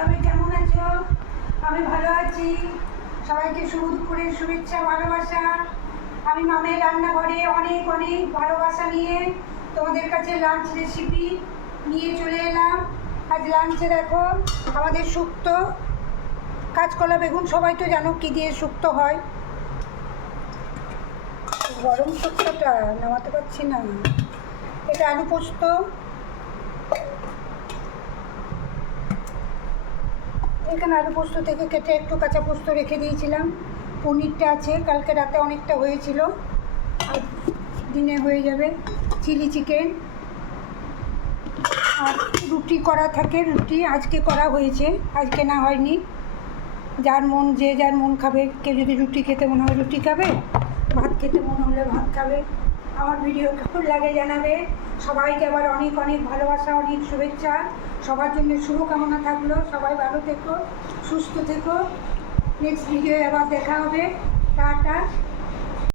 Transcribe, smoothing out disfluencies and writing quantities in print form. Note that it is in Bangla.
সবাই কেমন আছো? আমি ভালো আছি। সবাইকে শুভ দুপুরের শুভেচ্ছা ভালোবাসা। আমি মামের রান্নাঘরে অনেক অনেক ভালোবাসা নিয়ে তোমাদের কাছে লাঞ্চ রেসিপি নিয়ে চলে এলাম। আজ লাঞ্চে দেখো আমাদের শুক্তো, কাঁচকলা বেগুন, সবাই তো জানো কী দিয়ে শুক্তো হয়। গরম শুক্তোটা নামাতে পারছি না। এটা আলু পোস্ত, এখানে আলু পোস্ত থেকে কেটে একটু কাঁচা পোস্ত রেখে দিয়েছিলাম। পনিরটা আছে, কালকে রাতে অনেকটা হয়েছিল, আর দিনে হয়ে যাবে। চিলি চিকেন আর রুটি করা থাকে, রুটি আজকে করা হয়েছে, আজকে না হয়নি। যার মন, যে যার মন খাবে। কেউ যদি রুটি খেতে মনে হয় রুটি খাবে, ভাত খেতে মনে হলে ভাত খাবে। আমার ভিডিও কেমন লাগে জানাবে। সবাইকে আবার অনেক অনেক ভালোবাসা, অনেক শুভেচ্ছা। সবার জন্য শুভকামনা থাকলো। সবাই ভালো থেকো, সুস্থ থেকো। নেক্সট ভিডিও আবার দেখা হবে। টাটা।